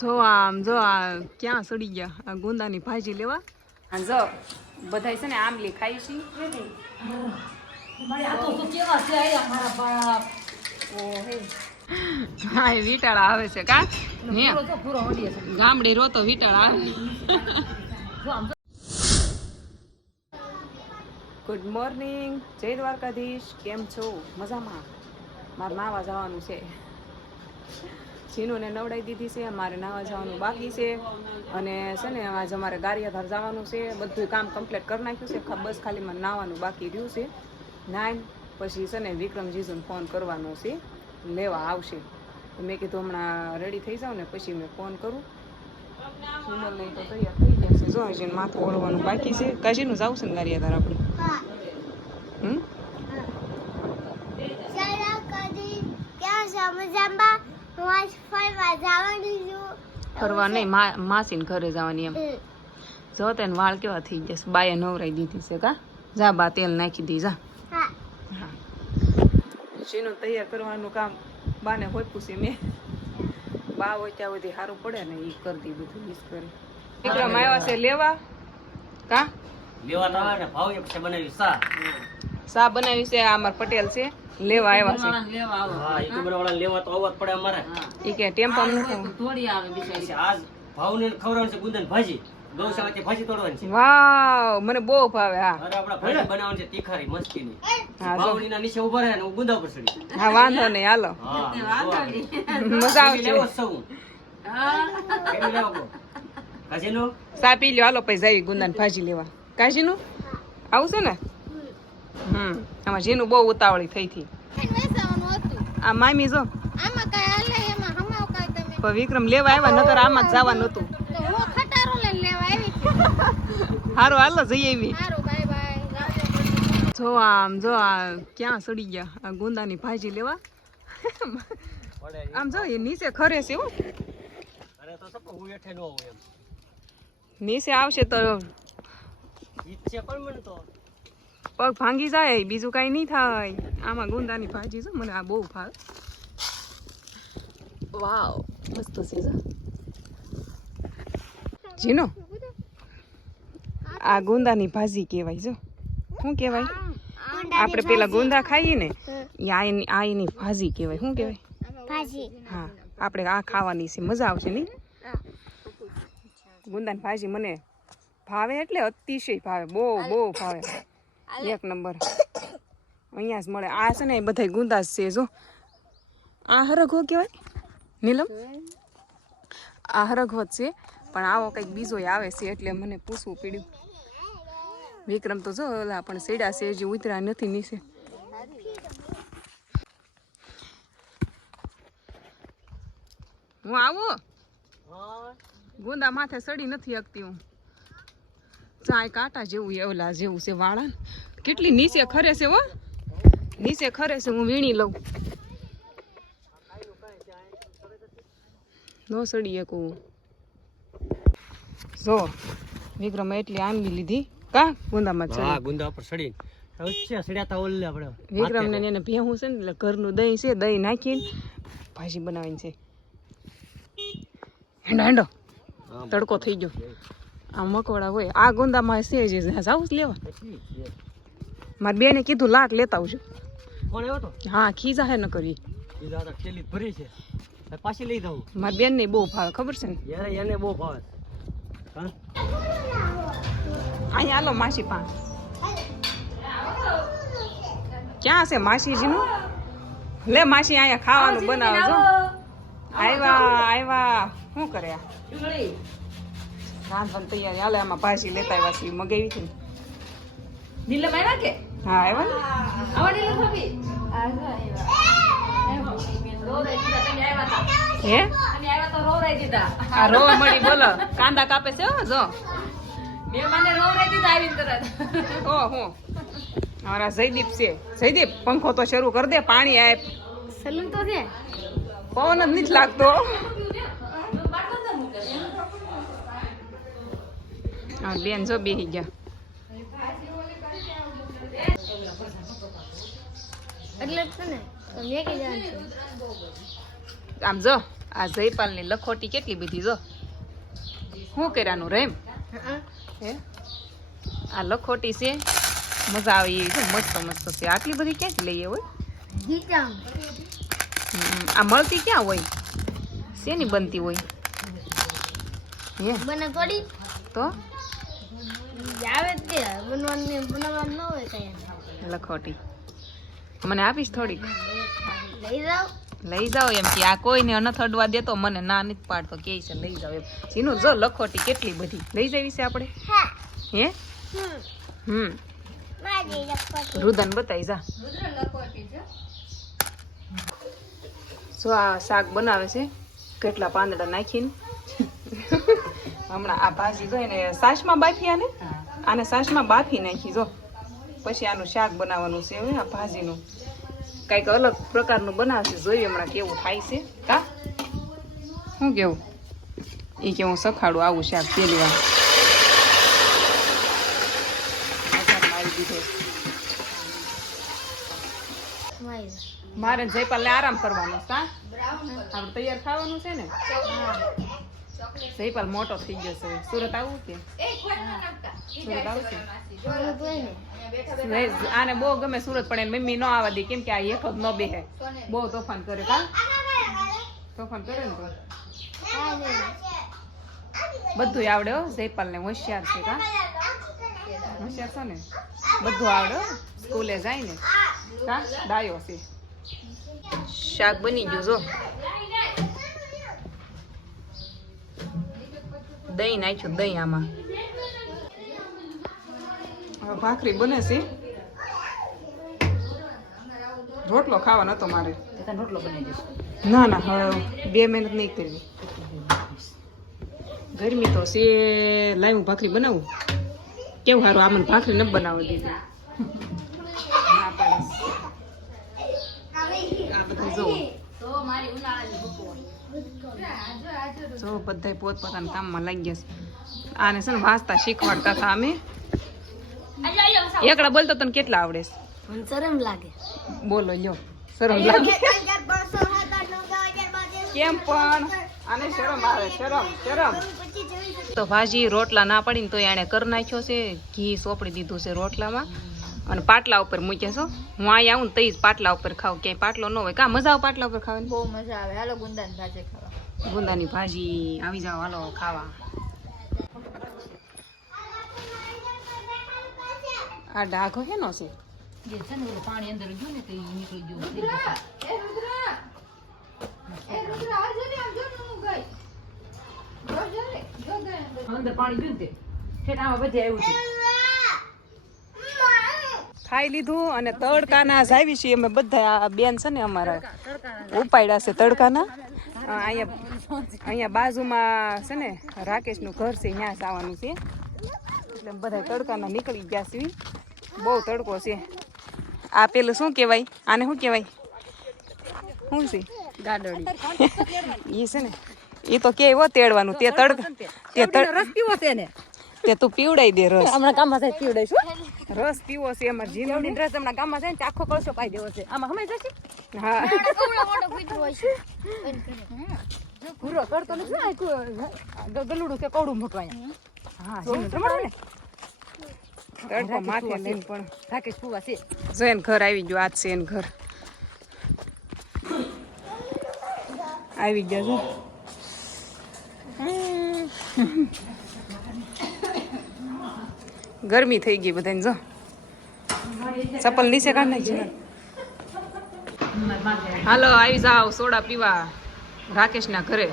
જો આમ જો આ ક્યાં સડી ગયા? આ ગુંદાની ભાજી લેવા? હા જો બધાય છે ને આંબલી ખાઈ છે. હા એ વિટાળા આવે છે કા? ગામડે રોતો વિટાળા આવે. ગુડ મોર્નિંગ જય દ્વારકાધીશ. કેમ છો? મજામાં? મારે નાવા જવાનું છે. જીનુને નવડાવી દીધી છે, મારે નાવા જવાનું બાકી છે અને છે ને આજે અમારે ગારિયાધાર જવાનું છે, બધું કામ કમ્પ્લીટ કરી નાખ્યું છે બસ ખાલી મને નાવાનું બાકી રહ્યું છે. નાઈન, પછી છે ને વિક્રમ જીજુને ફોન કરવાનો છે, લેવા આવશે. મેં કીધું હમણાં રેડી થઈ જાઉં ને પછી મેં ફોન કરું. નહીં તો થઈ ગયા છે. જો માથું ઓળવાનું બાકી છે. કાજીનું જાવું છે ને ગારિયાધાર આપણે? હમ? હું આજ ફરવા જવાની છું. ફરવા નહીં મા માસીને ઘરે જવાની એમ. જો તેને વાળ કેવા થઈ જશે બાએ નવરાઈ દીધી છે કા? જા બા તેલ નાખી દી જા. હા. શીનું તૈયાર કરવાનું કામ બાને હોપ્યું છે મેં. બા હોય ત્યાં બધી સારું પડે ને એ કરી દી બધું મિસ કરી. વિક્રમ આવ્યા છે લેવા? કા? લેવા આવે ને ભાવ એક છે બનાવી સા. સા બનાવી છે આ અમાર પટેલ છે. લેવા આવ્યા છે. હા એ તો વાળા લેવા તો આવવા પડે અમારે. ઈ કે ટેમ્પો નું થોડી આવે બિચારી. આજ ભાવ ને ખવડાવવાનું છે ગુંદન ભાજી. ગૌશાળાથી ભાજી તોડવાની છે. વાવ મને બહુ ભાવે હા. અરે આપડા ભાજી બનાવવાની છે તીખારી મસ્તીની. હા ભાવની ના નીચે ઊભા રહે ને ગુંદા ઉપર ચડી હા વાંધો નહીં હાલો. હા મજા આવશે. લેવો સૌ લેવો કહો? કાશીનો? લ્યો હાલો પછી જઈ ગુંદાન ભાજી લેવા. કાજીનું? આવું છે ને? હમ. આમાં જીનું બહુ ઉતાવળી થઈ હતી. આ મામી જો. આમાં કઈ હાલે એમાં હમાવ કઈ તમે. પણ વિક્રમ લેવા આવ્યા નકર આમાં જ જવાનું હતું. તો હું ખટારો લઈને લેવા આવી છું હારું હાલો જઈ આવી. સારું બાય બાય. જો આમ જો આ ક્યાં સડી ગયા? આ ગુંદાની ભાજી લેવા. આમ જો એ નીચે ખરે છે હો. અરે તો સપો હું હેઠે ન હોઉં એમ. નીચે આવશે તો ઈચ્છે પણ મને તો. પગ ભાંગી જાય બીજું કાંઈ નહીં થાય. આમાં ગુંદાની ભાજી છે મને આ બહુ ભાવે. વાવ મસ્ત છે જીનો? આ ગુંદાની ભાજી કહેવાય જો. શું કહેવાય? આપણે પેલા ગુંદા ખાઈએ ને એ આ એની ભાજી કહેવાય. શું કહેવાય? ભાજી. હા આપણે આ ખાવાની છે મજા આવશે નહીં? ગુંદાની ભાજી મને ભાવે એટલે અતિશય ભાવે બહુ બહુ ભાવે. એક નંબર. અહીંયા જ મળે. આ છે ને એ બધા ગુંદા છે જો. આ હરગવો કહેવાય? નીલમ? આ હરઘો જ છે પણ આવો કંઈક બીજો આવે છે એટલે મને પૂછવું પડ્યું. વિક્રમ તો જો ઓલા પણ સેડા છે હજી ઉતરા નથી નીચે. હું આવું? ગુંદા માથે સડી નથી શકતી હું. ચાય કાંટા જેવું એવલા જેવું છે વાળા કેટલી નીચે ખરે છે હો. નીચે ખરે છે હું વીણી લઉં. નો સડીએ કહું જો વિક્રમ એટલી આંબી લીધી. કા? ગુંદામાં હા ચડી ગુંદા ઉપર ચડી અચ્છા સડ્યાતા ઓલે આપણે. વિક્રમ ને એને ભેહું છે ને એટલે ઘરનું દહીં છે દહીં નાખીને ભાજી બનાવીને છે. હેંડો હેંડો. તડકો થઈ ગયો. આ મકોડા હોય. આ ગુંદામાં છે જે જાવું જ લેવા. મારી બેને કીધું લાટ લેતા આવજો. હા ખીજા હે ન કરી. ભરી છે. પાછી લઈ દઉં મારી બેન ને બહુ ભાવે ખબર છે ને? યાર એને બહુ ભાવે અહીંયા હાલો માસી પા ક્યાં છે માસીજીનું? લે માસી અહીંયા ખાવાનું બનાવજો. છો આવ્યા આવ્યા. શું કરે આ રાંધવાની તૈયારી. હાલે આમાં ભાજી લેતા આવ્યા છીએ. મગાવી હતી નીલમ આવ્યા કે? હા આવ્યા ને? આવા કાંદા કાપે છે હો જો. મેં મને રોવરાઈ દીધા આવીને તરત. ઓ હું. અમારા જયદીપ છે. જયદીપ પંખો તો શરૂ કરી દે. પાણી આપ. સલૂન તો છે. પવન જ નથી લાગતો. હા બેન જો બેહી ગયા. આમ જો આ જયપાલની લખોટી કેટલી બધી જો. શું કર્યાનું રેમ હે આ લખોટી છે મજા આવી છે મસ્ત મસ્ત છે. આટલી બધી ક્યાંથી લઈએ હોય? આ મળતી ક્યાં હોય? શેની બનતી હોય? બને થોડી? તો આવે જ તે બનવાનું બનાવવાનું ન હોય કઈ લખોટી. મને આપીશ થોડીક? લઈ જાઓ. લઈ જાઓ એમ કે આ કોઈને નથી અડવા દેતો મને ના નથી પાડતો કે છે લઈ જાઓ એમ. સીનું જો લખોટી કેટલી બધી. લઈ જવી છે આપણે? હે. હમ. હમ. રુદન બતાવી જા. જો આ શાક બનાવે છે કેટલા પાંદડા નાખીને. હમણાં આ ભાજી જોઈને સાસમાં બાફી આને આને સાસમાં બાફી નાખી, જો. પછી આનું શાક બનાવવાનું છે હવે, આ ભાજીનું. કંઈક અલગ પ્રકારનું બનાવશે, જોઈએ હમણાં કેવું થાય છે. કા? શું કેવું? એ કે હું સખાડું આવું શાક પેલી વાર. મારે જયપાલ ને આરામ કરવાનો આપણે તૈયાર ખાવાનું છે ને? જયપાલ મોટો થઈ ગયો છે. સુરત આવું કે? સુરત આવું છે જોયું તો ને નહીં, આને બહુ ગમે સુરત પણ એની મમ્મી ન આવવા દે કેમ કે આ એક જ ન બેહે. બહુ તોફાન કરે કા તોફાન કરે ને તો? બધું આવડે હો જયપાલ ને હોશિયાર છે કા હોશિયાર છે ને? બધું આવડે સ્કૂલે જાય ને? કા ડાયો છે. શાક બની ગયું જો. દહીં નાખ્યું દહીં આમાં. ભાખરી બને છે. રોટલો ખાવાનો હતો મારે. રોટલો બનાવી ના ના હવે બે મહેનત નહીં કરવી. ગરમી તો છે. લાઈવ ભાખરી બનાવું? કેવું સારું આમને ભાખરી ન બનાવવા દીધી. આ બધા જવું. તો મારી ઉનાળાની બપોર જો બધા પોતપોતાના કામમાં લાગી ગયા છે. આને છે ને વાંચતા શીખવાડતા હતા અમે. એકડા બોલતો તને કેટલા આવડે છે? મને શરમ લાગે. બોલો લ્યો. શરમ લાગે. કેમ પણ? આને શરમ આવે શરમ શરમ. તો ભાજી રોટલા ના પડીને તો એણે કરી નાખ્યો છે ઘી સોપડી દીધું છે રોટલામાં. અને પાટલા ઉપર મૂક્યા છો. હું અહીંયા આવું ને તઈ જ પાટલા ઉપર ખાવ ક્યાંય પાટલો ન હોય. કા મજા આવે પાટલા ઉપર ખાવાની? બહુ મજા આવે. હાલો ગુંદાન ભાજે ખાવા. ગુંદાની ભાજી. આવી જાવ હાલો ખાવા. આ ડાઘો હેનો છે? જે છે ને પાણી અંદર ગયું ને તો નીકળી ગયું. અંદર. પાણી ગયું ને તે. ઠેઠ આમાં બધે આવ્યું ખાઈ લીધું અને તડકાના જ આવી છીએ અમે બધા. આ બેન છે ને અમારા ઉપાડ્યા છે તડકાના. અહીંયા અહીંયા બાજુમાં છે ને રાકેશનું ઘર છે ત્યાં આવવાનું છે. એટલે બધા તડકાના નીકળી ગયા છે બહુ તડકો છે. આ પેલું શું કહેવાય? આને શું કહેવાય? શું છે? ગાડોડી એ છે ને એ તો કેવો તેડવાનું તે તડકા તે રસ પીવો છે ને તે તું પીવડાઈ દે રસ. હમણાં ગામમાં પીવડાઈશું. રસ પીવો છે અમારે જીવન ડ્રેસ હમણાં ગામમાં જાય ને આખો કળશો પાઈ દેવો છે. આમાં હમે જશે? હા. પૂરો કરતો નથી ગલુડું કે કવડું મોટું અહીંયા. હા પ્રમાણે ને. તડકો માથે લઈને પણ. રાકેશ પુવા છે. ઘર આવી ગયો આજ છે ઘર. આવી ગયા જો. ગરમી થઈ ગઈ બધાને જો. ચપ્પલ નીચે કાઢ નાખી હાલો, આવી જાઓ, સોડા પીવા. રાકેશના ઘરે.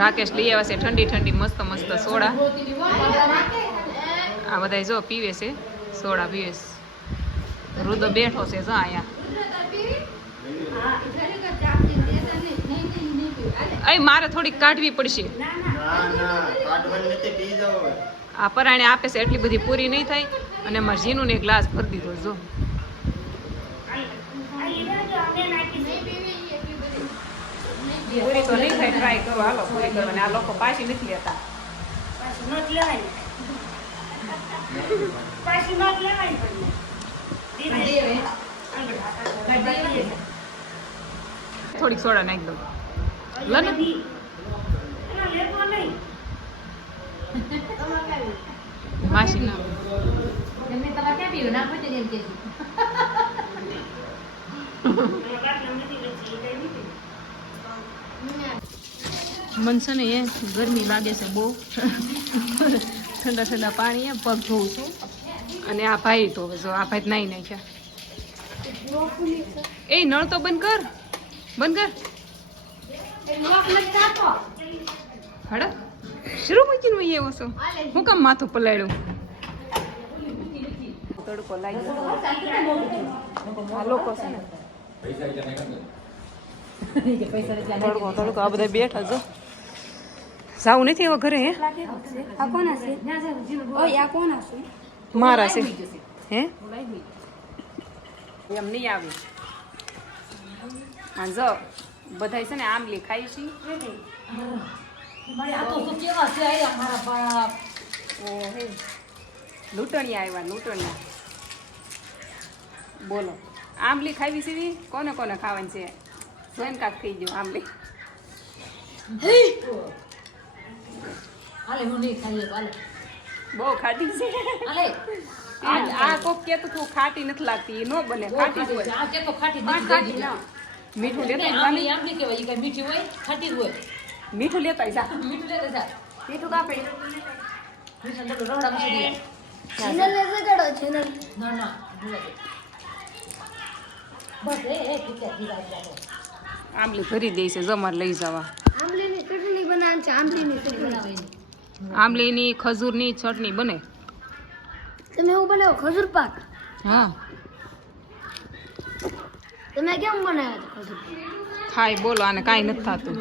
રાકેશ લઈ આવ્યા છે ઠંડી ઠંડી, મસ્ત મસ્ત સોડા. આ બધા જો પીવે છે, સોડા પીવે છે. રુદો બેઠો છે, જો અહીંયા. અહીં મારે થોડીક કાઢવી પડશે. આ પરાણે આપે છે એટલી બધી પૂરી નહીં થાય અને મારે જીનું ને ગ્લાસ ભરી દીધો જો. પૂરી તો નહીં થાય ટ્રાય કરો. હાલો, પૂરી કરવાની. આ લોકો પાછી નથી લેતા. થોડીક સોડા નાખી દઉં. લો માસી ના એમને તમારે ક્યાં પીવું ના પૂછે એમ કે મન છે ને એ ગરમી લાગે છે બહુ. ઠંડા ઠંડા પાણી એ પગ ધોઉં છું. અને આ ભાઈ તો હવે જો આ ભાઈ નાઈ નાખ્યા એ નળ તો બંધ કર. બંધ કર. હડ. શરૂ મૂકીને વહી આવ્યો છો. હું કામ માથું પલાળ્યું. તડકો લાગી આ લોકો છે ને. તડકો તડકો આ બધા બેઠા જો જાવું નથી એવા ઘરે હે? આ કોના છે? ઓય આ કોના છે? મારા છે. હે એમ નહીં આવે. હા જો બધાય છે ને આંબલી ખાઈ છે. આ તો શું કેવા છે આયા મારા બાપ. ઓહે. લૂંટણિયા આવ્યા લૂંટણિયા બોલો. આંબલી ખાવી છે કોને કોને ખાવાની છે? જોઈને કાક થઈ ગયો આંબલી. હાલે હું નહીં ખાઈએ હાલે. બહુ ખાટી છે. હાલે. આ કોક કેતું તું ખાટી નથી લાગતી નો બને ખાટી હોય. આ કે ખાટી ખાટી ખાટી ના મીઠું લેતા ઈ કાંઈ મીઠી હોય ખાટી જ હોય. મીઠું લેતા જા. મીઠું લેતા જા. મીઠું કાપડી મીઠું દે ચેનલ ચેનલ ના ના બસ એ એ આંબલી ભરી દે છે જમાર લઈ જવા. આંબલીની ચટણી બનાવવાની છે આંબલીની ચટણી. બનાવે એની. આંબલીની ખજૂરની ચટણી બને. તમે એવું બનાવો ખજૂર પાક? હા. તમે કેમ બનાવ્યો ખજૂર? ખાય બોલો આને કાંઈ નથી થતું.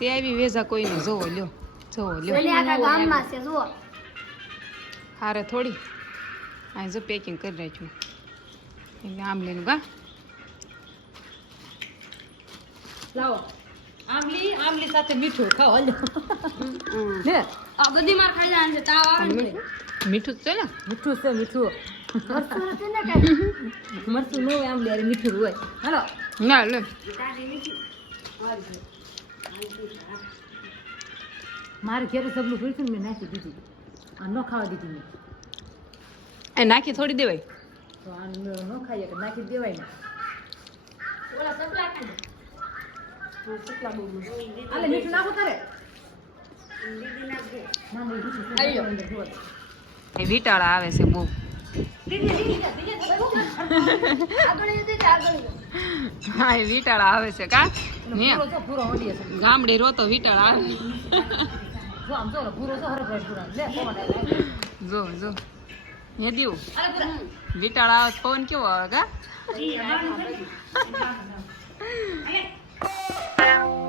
સે આવી વેઝા કોઈને જોવો લ્યો જોવો લ્યો. પેલી આખા ગામમાં છે જોવો હારે થોડી. આ જો પેકિંગ કરી રાખ્યું. એટલે આંબલીનું ગા લાવો. આમલી આમલી સાથે મીઠું ખાવ હાલો. લે. આ બધી માર ખાઈ જાય છે તાવ આવે ને મીઠું જ છે ને? મીઠું છે મીઠું. મરચું ને આમલી અરે મીઠું હોય. હાલો. ના લે. મારે ઘેરે સબલું કર્યું મેં નાખી દીધું. આ ન ખાવા દીધી મેં. એ નાખી થોડી દેવાય. તો આ ન ખાઈએ કે નાખી દેવાય ને. ઓલા મીઠું. અંદર એ વિટાળા આવે છે બહુ. હા એ વિટાળા આવે છે કા. ગામડે રોતો વિટાળા આવે. જો જો હે દીવ. આલે આવે પવન કેવો આવે કા?